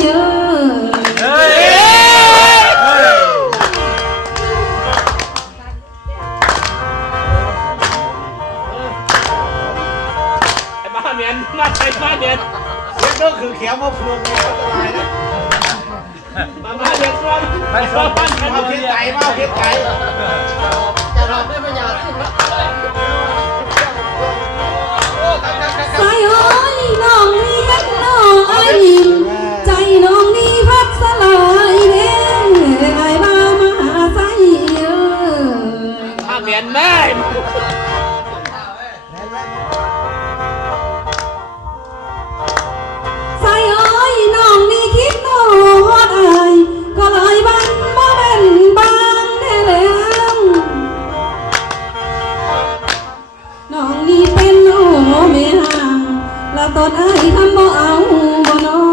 เยอะไอ้บ้าเนียนมาไอ้บ้าเนียนเด็กก็คือเขียวมาพลุงเนี่ยอันตรายนะมาเด็กร้อนไอ้ร้อนปั้นเอาเขียนไก่มาเอาเขียนไก่จะรอไม่ประหยัดขึ้นแล้วสายโอ้ยน้องเรียกน้องไอ้